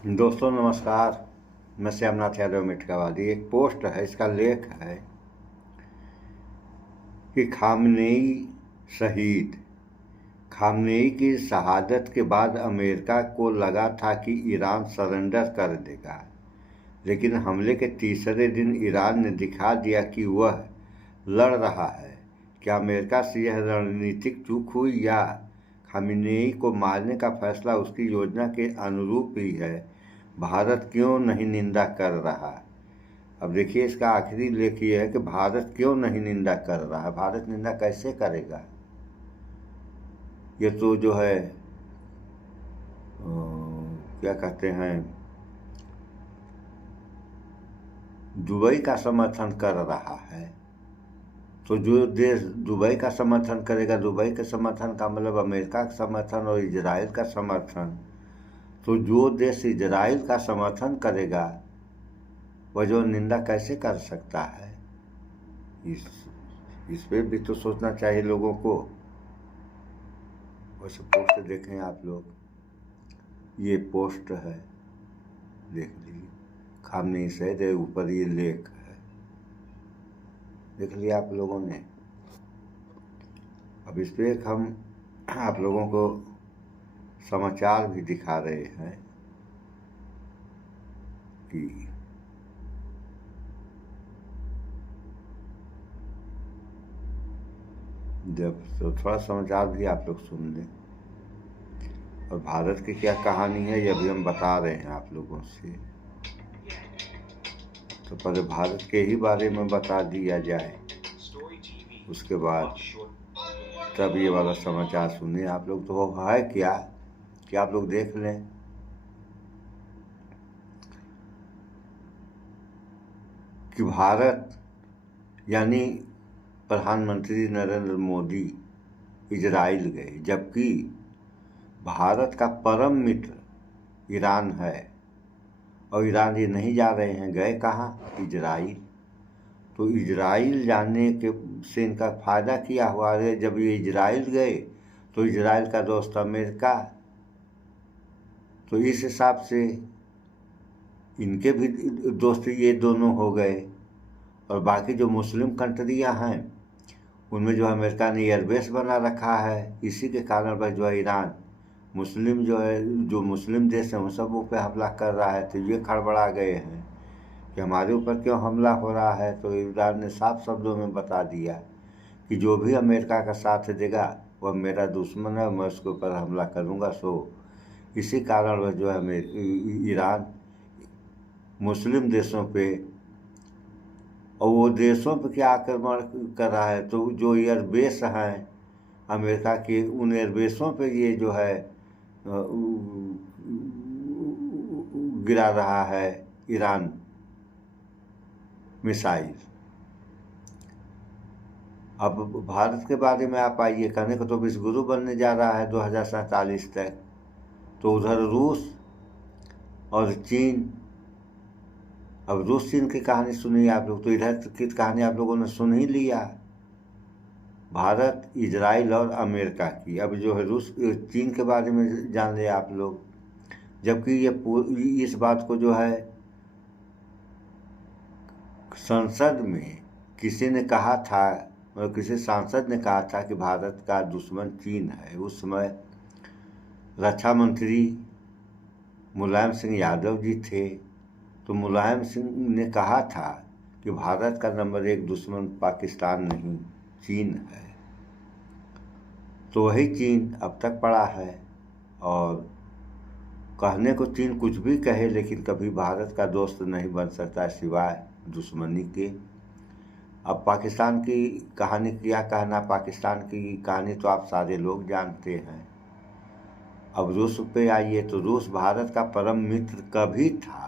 दोस्तों नमस्कार। मैं श्यामनाथ यादव मिठकावादी। एक पोस्ट है, इसका लेख है कि खामनेई शहीद। खामनेई की शहादत के बाद अमेरिका को लगा था कि ईरान सरेंडर कर देगा, लेकिन हमले के तीसरे दिन ईरान ने दिखा दिया कि वह लड़ रहा है। क्या अमेरिका से यह रणनीतिक चूक हुई या खामनेई को मारने का फैसला उसकी योजना के अनुरूप ही है? भारत क्यों नहीं निंदा कर रहा? अब देखिए, इसका आखिरी लेख ये है कि भारत क्यों नहीं निंदा कर रहा है। भारत निंदा कैसे करेगा? ये तो जो है क्या कहते हैं, दुबई का समर्थन कर रहा है। तो जो देश दुबई का समर्थन करेगा, दुबई के समर्थन का मतलब अमेरिका का समर्थन और इजराइल का समर्थन। तो जो देश इजराइल का समर्थन करेगा वह जो निंदा कैसे कर सकता है? इस पे भी तो सोचना चाहिए लोगों को। वैसे पोस्ट देखें आप लोग, ये पोस्ट है, देख लीजिए। खामनेई शहीद, ऊपर ये लेख है, देख लिया आप लोगों ने। अब इस पे हम आप लोगों को समाचार भी दिखा रहे हैं कि जब तो थोड़ा समाचार भी आप लोग सुन लें। और भारत की क्या कहानी है यह भी हम बता रहे हैं आप लोगों से। तो पहले भारत के ही बारे में बता दिया जाए, उसके बाद तब ये वाला समाचार सुनिए आप लोग। तो वो है क्या कि आप लोग देख लें कि भारत यानी प्रधानमंत्री नरेंद्र मोदी इजराइल गए, जबकि भारत का परम मित्र ईरान है। और ईरान ये नहीं जा रहे हैं, गए कहाँ? इजराइल। तो इजराइल जाने के से इनका फ़ायदा किया हुआ है। जब ये इजराइल गए तो इजराइल का दोस्त अमेरिका, तो इस हिसाब से इनके भी दोस्त ये दोनों हो गए। और बाकी जो मुस्लिम कंट्रियां हैं उनमें जो अमेरिका ने एयरबेस बना रखा है, इसी के कारण वह जो है ईरान मुस्लिम जो है, जो मुस्लिम देश हैं उन सबों पे हमला कर रहा है। तो ये खड़बड़ा गए हैं कि हमारे ऊपर क्यों हमला हो रहा है। तो ईरान ने साफ शब्दों में बता दिया कि जो भी अमेरिका का साथ देगा वह मेरा दुश्मन है, मैं उसके ऊपर हमला करूँगा। सो इसी कारण वह जो है ईरान मुस्लिम देशों पे, और वो देशों पे क्या आक्रमण कर रहा है, तो जो एयरबेस हैं अमेरिका के, उन एयरबेसों पे ये जो है गिरा रहा है ईरान मिसाइल। अब भारत के बारे में आप आइए, कहने को तो विश्वगुरु बनने जा रहा है 2047 तक। तो उधर रूस और चीन, अब रूस चीन की कहानी सुनिए आप लोग। तो इधर की कहानी आप लोगों ने सुन ही लिया, भारत, इजराइल और अमेरिका की। अब जो है रूस चीन के बारे में जान ले आप लोग। जबकि ये इस बात को जो है संसद में किसी ने कहा था, और किसी सांसद ने कहा था कि भारत का दुश्मन चीन है। उस समय रक्षा मंत्री मुलायम सिंह यादव जी थे। तो मुलायम सिंह ने कहा था कि भारत का नंबर 1 दुश्मन पाकिस्तान नहीं, चीन है। तो वही चीन अब तक पड़ा है। और कहने को चीन कुछ भी कहे, लेकिन कभी भारत का दोस्त नहीं बन सकता सिवाय दुश्मनी के। अब पाकिस्तान की कहानी क्या कहना, पाकिस्तान की कहानी तो आप सारे लोग जानते हैं। अब रूस पे आइए, तो रूस भारत का परम मित्र कभी था।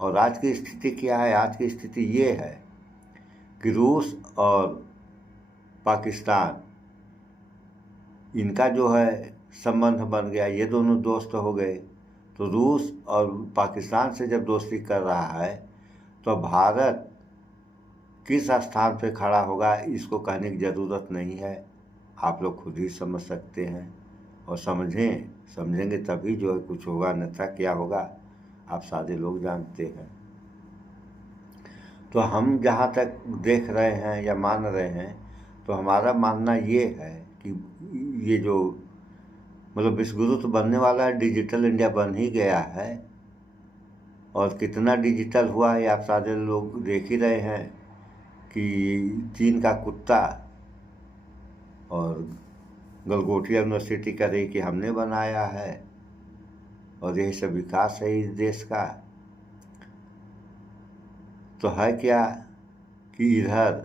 और आज की स्थिति क्या है? आज की स्थिति ये है कि रूस और पाकिस्तान, इनका जो है संबंध बन गया, ये दोनों दोस्त हो गए। तो रूस और पाकिस्तान से जब दोस्ती कर रहा है तो भारत किस स्थान पे खड़ा होगा इसको कहने की ज़रूरत नहीं है, आप लोग खुद ही समझ सकते हैं। और समझेंगे तभी जो है कुछ होगा, अन्यथा क्या होगा? आप सारे लोग जानते हैं। तो हम जहाँ तक देख रहे हैं या मान रहे हैं, तो हमारा मानना ये है कि ये जो मतलब विश्वगुरु तो बनने वाला है, डिजिटल इंडिया बन ही गया है। और कितना डिजिटल हुआ है आप सारे लोग देख ही रहे हैं कि चीन का कुत्ता और गलगोटिया यूनिवर्सिटी का रही कि हमने बनाया है, और यही सब विकास है इस देश का। तो है क्या कि इधर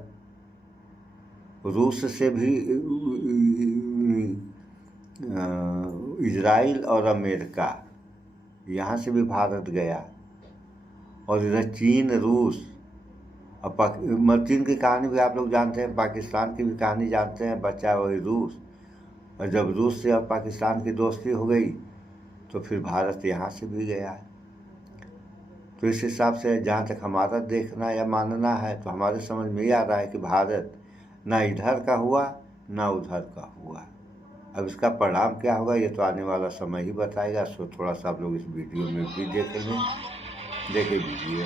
रूस से भी इजराइल और अमेरिका, यहाँ से भी भारत गया, और इधर चीन, रूस और चीन की कहानी भी आप लोग जानते हैं, पाकिस्तान की भी कहानी जानते हैं, बचा वही रूस। और जब रूस से और पाकिस्तान की दोस्ती हो गई तो फिर भारत यहाँ से भी गया। तो इस हिसाब से जहाँ तक हमारा देखना या मानना है, तो हमारे समझ में ये आ रहा है कि भारत ना इधर का हुआ ना उधर का हुआ। अब इसका परिणाम क्या होगा ये तो आने वाला समय ही बताएगा। सो थोड़ा सा आप लोग इस वीडियो में भी देखे वीडियो।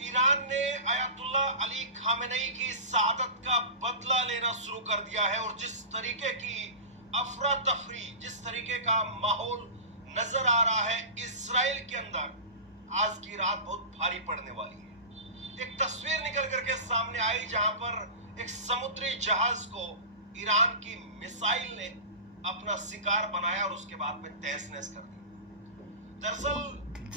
ईरान ने अयातुल्ला अली खामेनेई की शहादत का बदला लेना शुरू कर दिया है, और जिस तरीके की अफरा तफरी, जिस तरीके का माहौल नजर आ रहा है इजराइल के अंदर, आज की रात बहुत भारी पड़ने वाली है। एक तस्वीर निकल करके सामने आई जहां पर एक समुद्री जहाज को ईरान की मिसाइल ने अपना शिकार बनाया और उसके बाद में तहस नहस कर दिया। दरअसल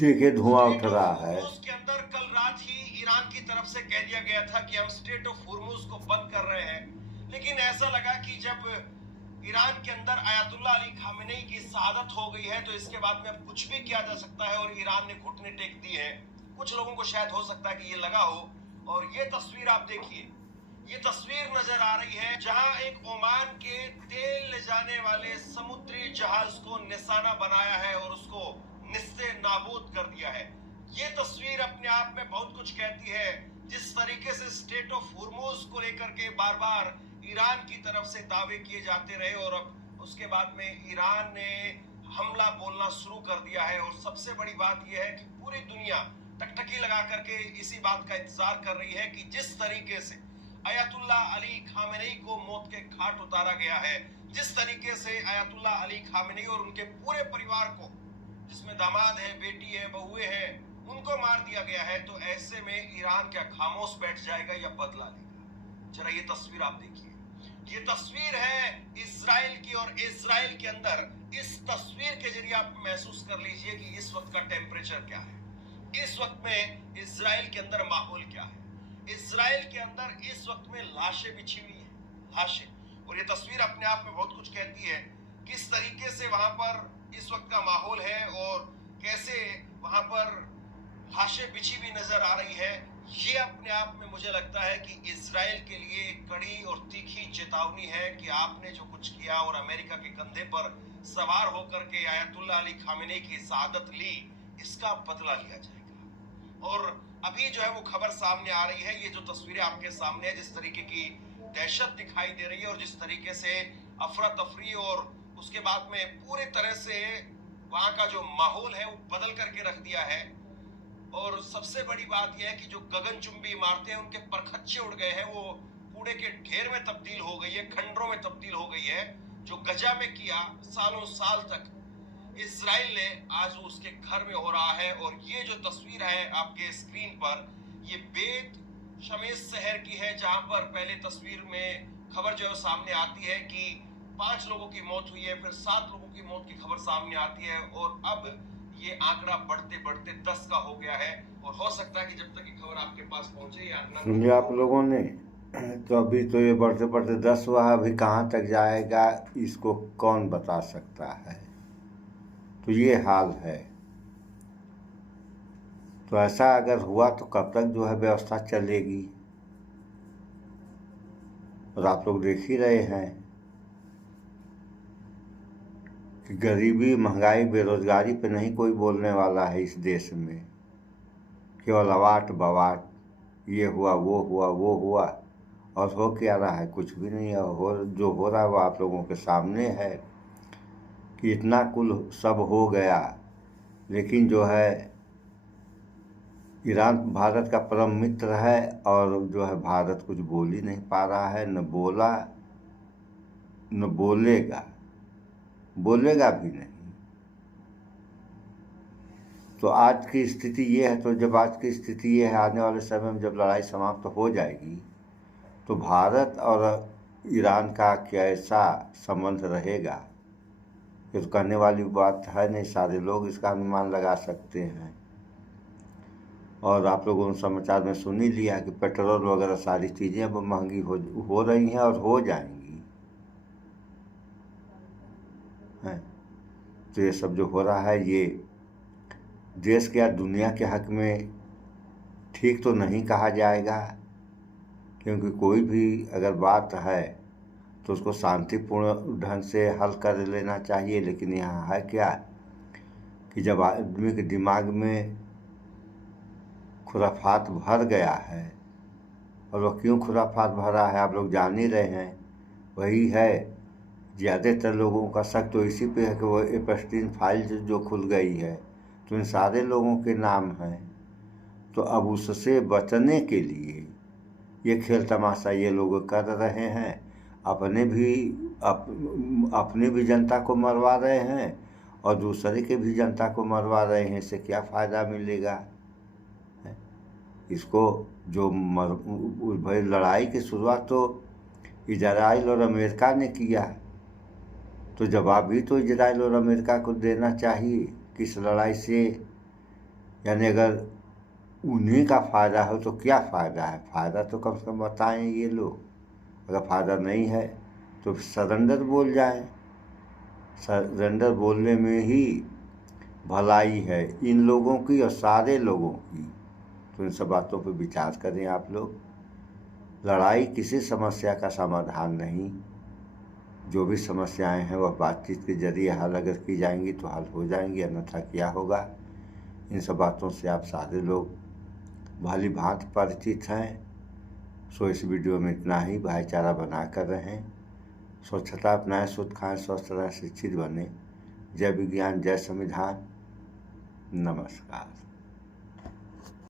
देखिए धुआं उठ रहा है। उसके अंदर कल रात ही ईरान की तरफ से कह दिया गया था कि हम स्ट्रेट ऑफ हुर्मुज को बंद कर रहे हैं, लेकिन ऐसा लगा कि जब ईरान के अंदर अयातुल्ला अली खामेनेई की शहादत हो गई है तो इसके बाद में अब कुछ भी किया जा सकता है, और ईरान ने घुटने टेक दी है। कुछ लोगों को शायद हो सकता है कि ये लगा हो। और ये तस्वीर आप देखिए, ये तस्वीर नजर आ रही है जहां एक ओमान के तेल ले जाने वाले समुद्री जहाज को निशाना बनाया है और उसको निस्ते नाबूद कर दिया है। ये तस्वीर अपने आप में बहुत कुछ कहती है। जिस तरीके से स्ट्रेट ऑफ हुर्मुज को लेकर के बार बार ईरान की तरफ से दावे किए जाते रहे, और अब उसके बाद में ईरान ने हमला बोलना शुरू कर दिया है। और सबसे बड़ी बात यह है कि पूरी दुनिया टकटकी लगा करके इसी बात का इंतजार कर रही है कि जिस तरीके से अयातुल्ला अली खामेनेई को मौत के घाट उतारा गया है, जिस तरीके से अयातुल्ला अली खामेनेई और उनके पूरे परिवार को, जिसमें दामाद है, बेटी है, बहुएं हैं, उनको मार दिया गया है, तो ऐसे में ईरान क्या खामोश बैठ जाएगा या बदला लेगा? जरा ये तस्वीर आप देखिए। ये तस्वीर है इजराइल की, और इजराइल के अंदर इस तस्वीर के जरिए आप महसूस कर लीजिए कि इस वक्त का टेम्परेचर क्या है, इस वक्त में इजराइल के अंदर माहौल क्या है। इजराइल के अंदर इस वक्त में लाशें बिछी हुई हैं, लाशें। और ये तस्वीर अपने आप में बहुत कुछ कहती है, किस तरीके से वहां पर इस वक्त का माहौल है और कैसे वहां पर लाशें बिछी हुई नजर आ रही है। ये अपने आप में मुझे लगता है कि इजराइल के लिए एक कड़ी और तीखी चेतावनी है कि आपने जो कुछ किया और अमेरिका के कंधे पर सवार होकर के अयातुल्ला अली खामेनेई की शहादत ली, इसका बदला लिया जाएगा। और अभी जो है वो खबर सामने आ रही है, ये जो तस्वीरें आपके सामने है, जिस तरीके की दहशत दिखाई दे रही है और जिस तरीके से अफरा तफरी, और उसके बाद में पूरी तरह से वहां का जो माहौल है वो बदल करके रख दिया है। और सबसे बड़ी बात यह है कि जो गगनचुंबी इमारतें हैं उनके परखच्चे उड़ गए हैं, वो कूड़े के ढेर में तब्दील हो गई है, खंडरों में तब्दील हो गई है। जो गजा में किया सालों साल तक इजराइल ने, आज वो उसके घर में हो रहा है। और ये जो तस्वीर है आपके स्क्रीन पर, ये बेत शमेश शहर की है, जहां पर पहले तस्वीर में खबर जो है सामने आती है कि 5 लोगों की मौत हुई है, फिर 7 लोगों की मौत की खबर सामने आती है, और अब ये आंकड़ा बढ़ते बढ़ते 10 का हो गया है। और हो सकता है कि जब तक ये खबर आपके पास पहुंचे ये आंकड़ा सुनिए आप लोगों ने, तो अभी तो ये बढ़ते बढ़ते 10 हुआ, अभी कहाँ तक जाएगा इसको कौन बता सकता है। तो ये हाल है। तो ऐसा अगर हुआ तो कब तक जो है व्यवस्था चलेगी। और आप लोग देख ही रहे हैं कि गरीबी, महंगाई, बेरोजगारी पे नहीं कोई बोलने वाला है इस देश में। केवल अवाट बवाट, ये हुआ वो हुआ वो हुआ, और हो क्या रहा है? कुछ भी नहीं है। जो हो रहा है वो आप लोगों के सामने है कि इतना कुल सब हो गया, लेकिन जो है ईरान भारत का परम मित्र है और जो है भारत कुछ बोल ही नहीं पा रहा है, न बोला न बोलेगा, बोलेगा भी नहीं। तो आज की स्थिति ये है। तो जब आज की स्थिति ये है, आने वाले समय में जब लड़ाई समाप्त हो जाएगी तो भारत और ईरान का कैसा संबंध रहेगा, ये तो कहने वाली बात है नहीं। सारे लोग इसका अनुमान लगा सकते हैं। और आप लोगों ने समाचार में सुन ही लिया कि पेट्रोल वगैरह सारी चीज़ें अब महंगी हो रही हैं और हो जाएंगी हैं। तो ये सब जो हो रहा है ये देश के या दुनिया के हक में ठीक तो नहीं कहा जाएगा, क्योंकि कोई भी अगर बात है तो उसको शांतिपूर्ण ढंग से हल कर लेना चाहिए। लेकिन यहाँ है क्या कि जब आदमी के दिमाग में खुराफात भर गया है, और वह क्यों खुराफात भरा है आप लोग जान ही रहे हैं। वही है, ज़्यादातर लोगों का शक तो इसी पे है कि वो एपस्टीन फाइल जो खुल गई है तो इन सारे लोगों के नाम हैं। तो अब उससे बचने के लिए ये खेल तमाशा ये लोग कर रहे हैं। अपने भी जनता को मरवा रहे हैं और दूसरे के भी जनता को मरवा रहे हैं। इससे क्या फ़ायदा मिलेगा? इसको जो भाई लड़ाई की शुरुआत तो इजराइल और अमेरिका ने किया, तो जवाब भी तो इजराइल और अमेरिका को देना चाहिए कि इस लड़ाई से, यानी अगर उन्हीं का फ़ायदा हो तो क्या फ़ायदा है? फ़ायदा तो कम से कम बताएं ये लोग। अगर फ़ायदा नहीं है तो सरेंडर बोल जाएं। सरेंडर बोलने में ही भलाई है इन लोगों की और सारे लोगों की। तो इन सब बातों पर विचार करें आप लोग। लड़ाई किसी समस्या का समाधान नहीं। जो भी समस्याएं हैं वह बातचीत के जरिए हल अगर की जाएंगी तो हल हो जाएंगी, अन्यथा क्या होगा? इन सब बातों से आप सारे लोग भली भांति परिचित हैं। सो इस वीडियो में इतना ही। भाईचारा बना कर रहें, स्वच्छता अपनाएं, शुद्ध खाएं, स्वस्थ रहें, शिक्षित बने। जय विज्ञान, जय संविधान। नमस्कार।